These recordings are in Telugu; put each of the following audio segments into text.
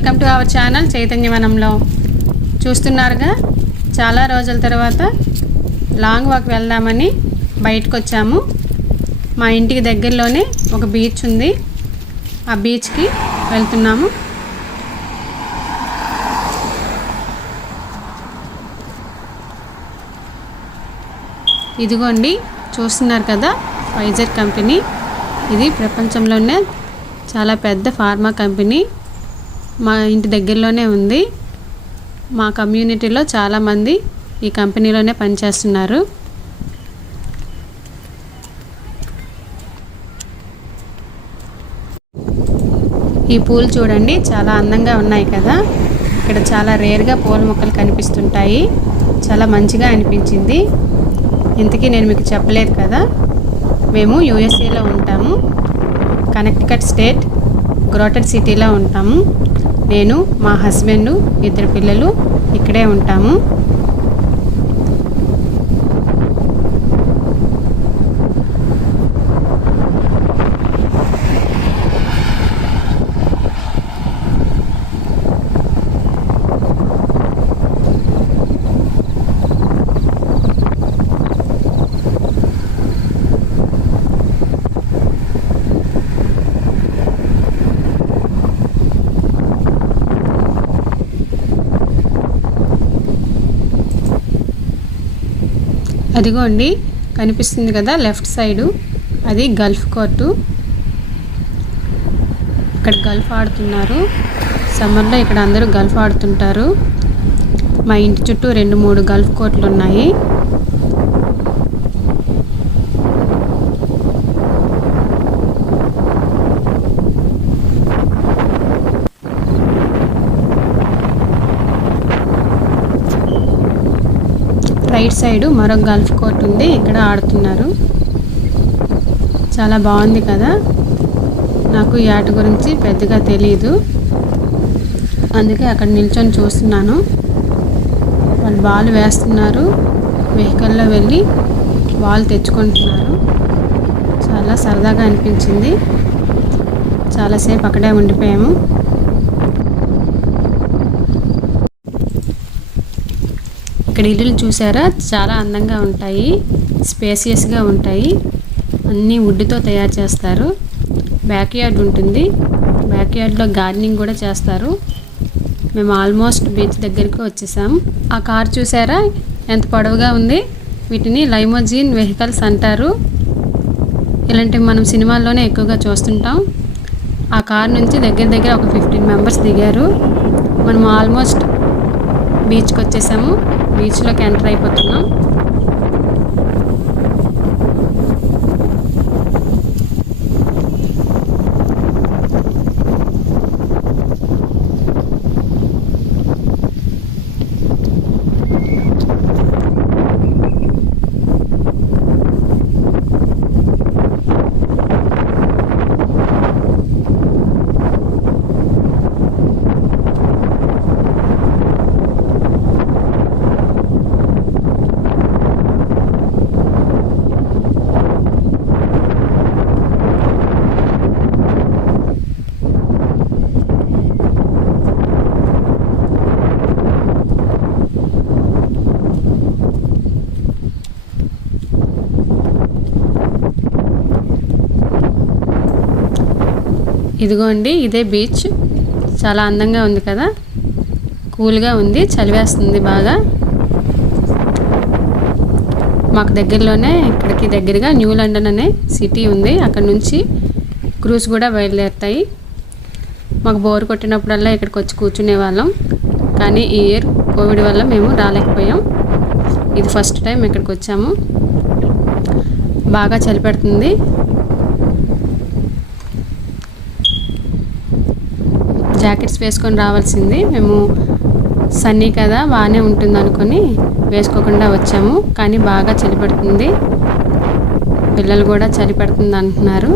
వెల్కమ్ టు అవర్ ఛానల్ చైతన్యవనంలో. చూస్తున్నారుగా, చాలా రోజుల తర్వాత లాంగ్ వాక్ వెళ్దామని బయటకు వచ్చాము. మా ఇంటికి దగ్గరలోనే ఒక బీచ్ ఉంది, ఆ బీచ్కి వెళ్తున్నాము. ఇదిగోండి, చూస్తున్నారు కదా, ఫైజర్ కంపెనీ. ఇది ప్రపంచంలోనే చాలా పెద్ద ఫార్మా కంపెనీ. మా ఇంటి దగ్గరలోనే ఉంది. మా కమ్యూనిటీలో చాలామంది ఈ కంపెనీలోనే పనిచేస్తున్నారు. ఈ పూలు చూడండి, చాలా అందంగా ఉన్నాయి కదా. ఇక్కడ చాలా రేర్గా పూల మొక్కలు కనిపిస్తుంటాయి. చాలా మంచిగా అనిపించింది. ఇంతకీ నేను మీకు చెప్పలేదు కదా, మేము యూఎస్ఏలో ఉంటాము. కనెక్టికట్ స్టేట్ గ్రోటర్ సిటీలో ఉంటాము. నేను, మా హస్బెండ్, 2 పిల్లలు ఇక్కడే ఉంటాము. అదిగోండి, కనిపిస్తుంది కదా లెఫ్ట్ సైడు, అది గల్ఫ్ కోర్టు. ఇక్కడ గల్ఫ్ ఆడుతున్నారు. సమ్మర్లో ఇక్కడ అందరూ గల్ఫ్ ఆడుతుంటారు. మా ఇంటి చుట్టూ 2-3 గల్ఫ్ కోర్టులు ఉన్నాయి. రైట్ సైడు మరొక గల్ఫ్ కోర్ట్ ఉంది, ఇక్కడ ఆడుతున్నారు. చాలా బాగుంది కదా. నాకు ఈ ఆట గురించి పెద్దగా తెలియదు, అందుకే అక్కడ నిల్చొని చూస్తున్నాను. వాళ్ళు బాల్ వేస్తున్నారు, వెహికల్లో వెళ్ళి బాల్ తెచ్చుకుంటున్నారు. చాలా సరదాగా అనిపించింది. చాలాసేపు అక్కడే ఉండిపోయాము. ఇక్కడ ఇల్లులు చూసారా, చాలా అందంగా ఉంటాయి, స్పేసియస్గా ఉంటాయి. అన్నీ వుడ్తో తయారు చేస్తారు. బ్యాక్ యార్డ్ ఉంటుంది, బ్యాక్ యార్డ్లో గార్డెనింగ్ కూడా చేస్తారు. మేము ఆల్మోస్ట్ బీచ్ దగ్గరికి వచ్చేసాం. ఆ కార్ చూసారా, ఎంత పొడవుగా ఉంది. వీటిని లైమోజిన్ వెహికల్స్ అంటారు. ఇలాంటివి మనం సినిమాల్లోనే ఎక్కువగా చూస్తుంటాం. ఆ కార్ నుంచి దగ్గర ఒక 15 మెంబర్స్ దిగారు. మనం ఆల్మోస్ట్ బీచ్కి వచ్చేసాము. బీచ్లోకి ఎంటర్ అయిపోతున్నాం. ఇదిగోండి, ఇదే బీచ్. చాలా అందంగా ఉంది కదా, కూల్గా ఉంది, చలివేస్తుంది బాగా. మాకు దగ్గరలోనే, ఇక్కడికి దగ్గరగా న్యూ లండన్ అనే సిటీ ఉంది. అక్కడ నుంచి క్రూజ్ కూడా బయలుదేరుతాయి. మాకు బోర్ కొట్టినప్పుడల్లా ఇక్కడికి వచ్చి కూర్చునే వాళ్ళం. కానీ ఈ ఇయర్ కోవిడ్ వల్ల మేము రాలేకపోయాం. ఇది ఫస్ట్ టైం ఇక్కడికి వచ్చాము. బాగా చలి పెడుతుంది. జాకెట్స్ వేసుకొని రావాల్సింది. మేము సన్నీ కదా, బాగానే ఉంటుంది అనుకొని వేసుకోకుండా వచ్చాము. కానీ బాగా చలి పెడుతుంది. పిల్లలు కూడా చలి పెడుతుంది అంటున్నారు.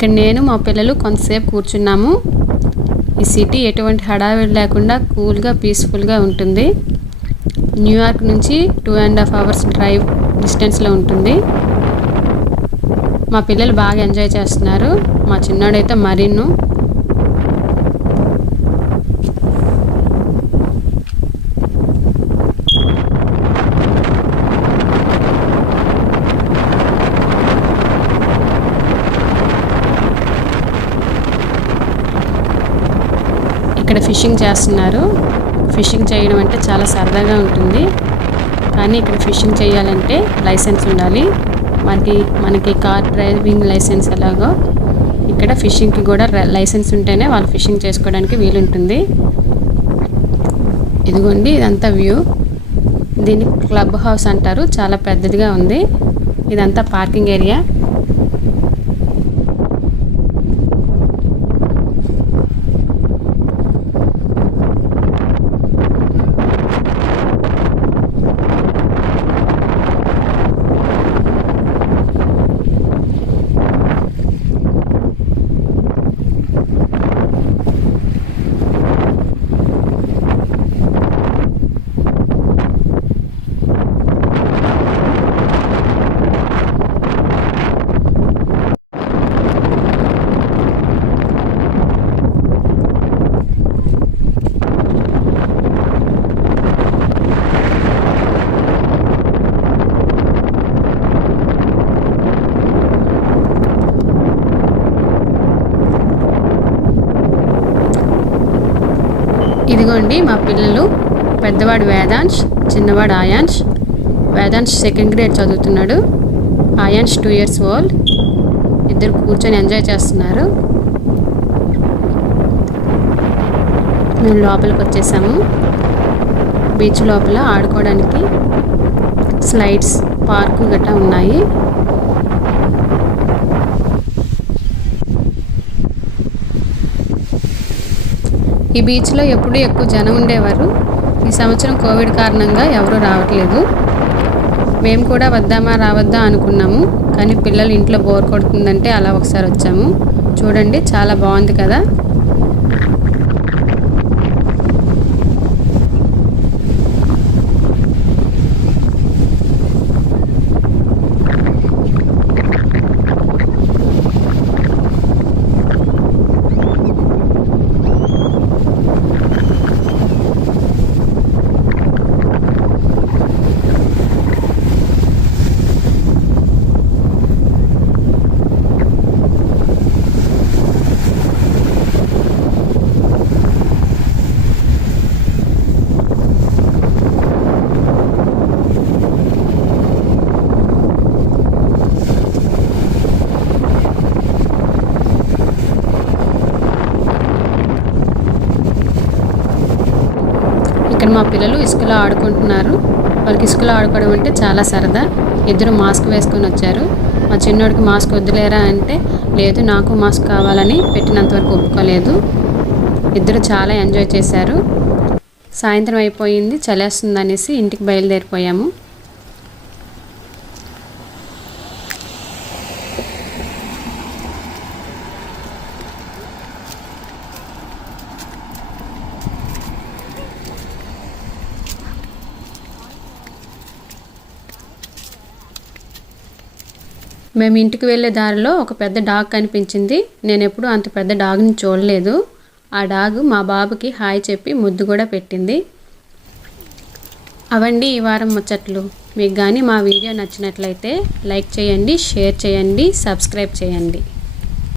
ఇక్కడ నేను మా పిల్లలు కొంతసేపు కూర్చున్నాము. ఈ సిటీ ఎటువంటి హడావిడి లేకుండా కూల్గా పీస్ఫుల్గా ఉంటుంది. న్యూయార్క్ నుంచి 2.5 hours డ్రైవ్ డిస్టెన్స్లో ఉంటుంది. మా పిల్లలు బాగా ఎంజాయ్ చేస్తున్నారు. మా చిన్నోడైతే మరీను. ఇక్కడ ఫిషింగ్ చేస్తున్నారు. ఫిషింగ్ చేయడం అంటే చాలా సరదాగా ఉంటుంది. కానీ ఇక్కడ ఫిషింగ్ చేయాలంటే లైసెన్స్ ఉండాలి. మనకి కార్ డ్రైవింగ్ లైసెన్స్ ఎలాగో ఇక్కడ ఫిషింగ్కి కూడా లైసెన్స్ ఉంటేనే వాళ్ళు ఫిషింగ్ చేసుకోవడానికి వీలుంటుంది. ఇదిగోండి ఇదంతా వ్యూ. దీన్ని క్లబ్ హౌస్ అంటారు. చాలా పెద్దదిగా ఉంది. ఇదంతా పార్కింగ్ ఏరియా. ఇదిగోండి మా పిల్లలు. పెద్దవాడు వేదాంశ్, చిన్నవాడు ఆయాన్ష్. వేదాంశ్ 2nd grade చదువుతున్నాడు. ఆయాన్ష్ 2 years old. ఇద్దరు కూర్చొని ఎంజాయ్ చేస్తున్నారు. మేము లోపలికి వచ్చేసాము. బీచ్ లోపల ఆడుకోవడానికి స్లైడ్స్, పార్కు గట్రా ఉన్నాయి. ఈ బీచ్లో ఎప్పుడూ ఎక్కువ జనం ఉండేవారు. ఈ సంవత్సరం కోవిడ్ కారణంగా ఎవరూ రావట్లేదు. మేము కూడా వద్దామా రావద్దా అనుకున్నాము. కానీ పిల్లలు ఇంట్లో బోర్ కొడుతుందంటే అలా ఒకసారి వచ్చాము. చూడండి చాలా బాగుంది కదా. ఇక్కడ మా పిల్లలు ఇసుకలో ఆడుకుంటున్నారు. వాళ్ళకి ఇసుకలో ఆడుకోవడం అంటే చాలా సరదా. ఇద్దరు మాస్క్ వేసుకొని వచ్చారు. మా చిన్నోడికి మాస్క్ వద్దులేరా అంటే లేదు నాకు మాస్క్ కావాలని పెట్టినంతవరకు ఒప్పుకోలేదు. ఇద్దరు చాలా ఎంజాయ్ చేశారు. సాయంత్రం అయిపోయింది, చలేస్తుంది అనేసి ఇంటికి బయలుదేరిపోయాము. మేము ఇంటికి వెళ్ళే దారిలో ఒక పెద్ద డాగ్ కనిపించింది. నేను ఎప్పుడూ అంత పెద్ద డాగ్ని చూడలేదు. ఆ డాగ్ మా బాబుకి హాయ్ చెప్పి ముద్దు కూడా పెట్టింది. అవండి ఈ వారం ముచ్చట్లు. మీకు కానీ మా వీడియో నచ్చినట్లయితే లైక్ చేయండి, షేర్ చేయండి, సబ్స్క్రైబ్ చేయండి.